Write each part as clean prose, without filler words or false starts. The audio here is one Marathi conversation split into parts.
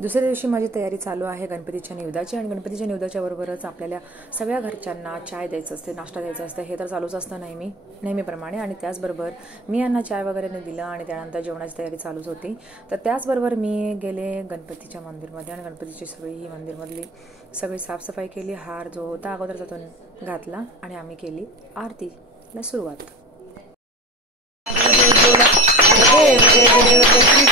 दुसऱ्या दिवशी माझी तयारी चालू आहे गणपतीच्या निवेदाची आणि गणपतीच्या निवेदाच्या बरोबरच आपल्याला सगळ्या घरच्यांना चाय द्यायचं असते, नाश्ता द्यायचा असते, हे तर चालूच असतं नेहमीप्रमाणे. आणि त्याचबरोबर मी यांना चाय वगैरे दिलं आणि त्यानंतर जेवणाची तयारी चालूच होती. तर त्याचबरोबर मी गेले गणपतीच्या मंदिरमध्ये आणि गणपतीची सगळी ही मंदिरमधली सगळी साफसफाई केली. हार जो होता अगोदरचा तो घातला आणि आम्ही केली आरतीला सुरुवात.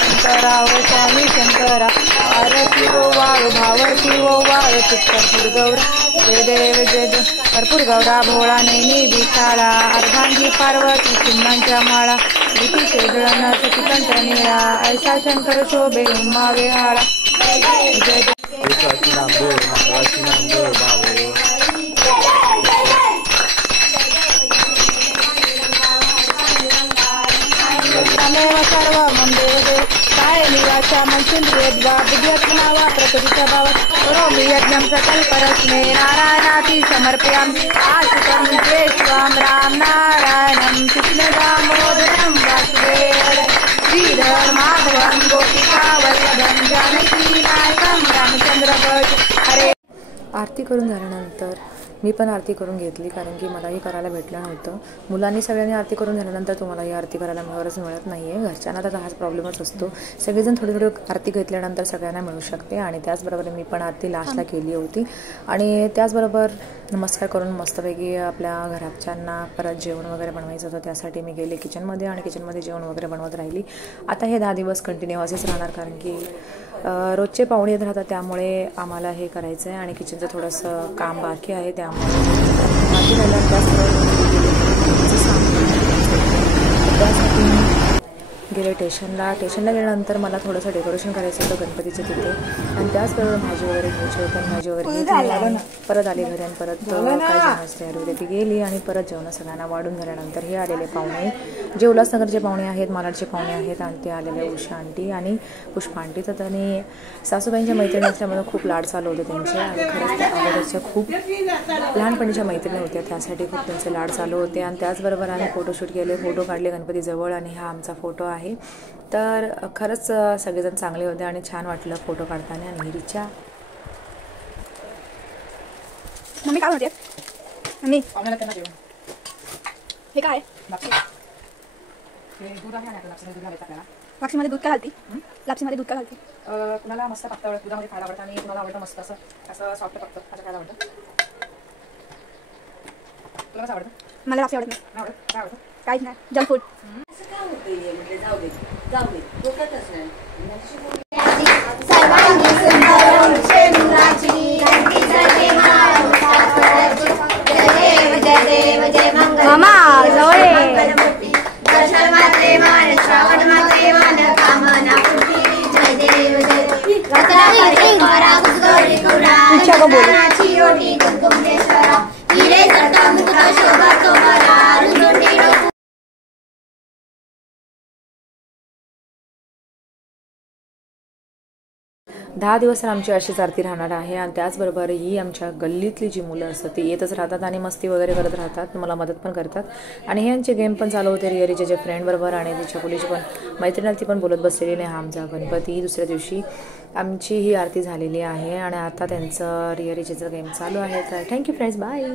शंकरा व स्वामी शंकरा आरती वो वाळ भावरती वो वाळ कर्पूर गौरा जय देव जय देव कर्पूर गौरा भोळा नेमी विशाळा अर्धांगी पार्वती चिन्हांच्या माळा भीती शेजळण सतीकंठ निळा ऐसा शंकर शोभे उमा वेहाळा जय सर्व मंदेव काय निवाचा मंचुंद्रियद्वा बुद्ध्यत्नावा प्रकृतीचा भाव करोमि यज्ञं सकल्परस्मै नारायणाति समर्पयामि आशिकं स्वाम राम नारायणं कृष्णदामोदरं वासुदेवं श्रीधर माधवं गोपिका वल्लभं जानकी नायकं रामचंद्र भज हरे. आरती करून झाल्यानंतर मी पण आरती करून घेतली, कारण की मलाही करायला भेटलं नव्हतं. मुलांनी सगळ्यांनी आरती करून झाल्यानंतर तुम्हाला ही आरती करायला मिळत नाही आहे. घरच्यांना तर हाच प्रॉब्लेमच असतो. सगळेजण थोडी आरती घेतल्यानंतर सगळ्यांना मिळू शकते. आणि त्याचबरोबर मी पण आरती लास्टला केली होती. आणि त्याचबरोबर नमस्कार करून मस्तपैकी आपल्या घरच्यांना परत जेवण वगैरे बनवायचं होतं. त्यासाठी मी गेले किचनमध्ये आणि किचनमध्ये जेवण वगैरे बनवत राहिली. आता हे 10 दिवस कंटिन्यू असेच राहणार, कारण की रोजचे पाहुणे येत राहतात, त्यामुळे आम्हाला हे करायचं आहे. आणि किचनचं थोडंसं काम बाकी आहे, त्यामुळे त्यासाठी गेले स्टेशनला गेल्यानंतर मला थोडंसं डेकोरेशन करायचं होतं गणपतीचं तिथे. आणि त्याचबरोबर भाजी वगैरे घ्यायची होती. भाजी वगैरे घेतली, परत आले घरी आणि परत काय जेवणाची तयारी होती ती गेली. आणि परत जेवण सगळ्यांना वाढून झाल्यानंतर हे आलेले पाहुणे जे उल्हासनगरचे पाहुणे आहेत, मालाडचे पाहुणे आहेत आणि ते आलेले उषा आंटी आणि पुष्पा आंटी. तर त्यांनी सासूबाईंच्या मैत्रिणी असल्यामुळे खूप लाड चालू होते त्यांचे. आणि खरंच त्या अगोदरच्या खूप लहानपणीच्या मैत्रिणी होत्या, त्यासाठी खूप त्यांचे लाड चालू होते. आणि त्याचबरोबर आम्ही फोटोशूट केले, फोटो काढले गणपतीजवळ. आणि हा आमचा फोटो आहे. तर खरंच सगळेजण चांगले होते आणि छान वाटलं फोटो काढताना. आणि हिरीच्या मम्मी काय म्हणते मम्मी हे काय लापशीमध्ये दूध काय घालती? लापशीमध्ये दूध काय घालती? कुणाला मस्त पातळ दुधामध्ये खायला आवडतं आणि कुणाला आवडतं मस्त असं सॉफ्ट पातळ असं खायला आवडतं. तुला कसं आवडतं? मला लापशी आवडत नाही. काय आवडतं? काहीच नाही, जंक फूड. मामा जवळ दहा दिवस आमची अशीच आरती राहणार आहे. आणि त्याचबरोबर ही आमच्या गल्लीतली जी मुलं असतात ती येतच राहतात आणि मस्ती वगैरे करत राहतात, मला मदत पण करतात. आणि हे यांचे गेम पण चालू होते रिअरीचे जे फ्रेंड बरोबर. आणि तिच्या मुलीची पण मैत्रिणी ती पण बोलत बसलेली नाही. हा आमचा गणपती. दुसऱ्या दिवशी आमची ही आरती झालेली आहे आणि आता त्यांचं रिअरीचे गेम चालू आहे. तर थँक्यू फ्रेंड्स, बाय.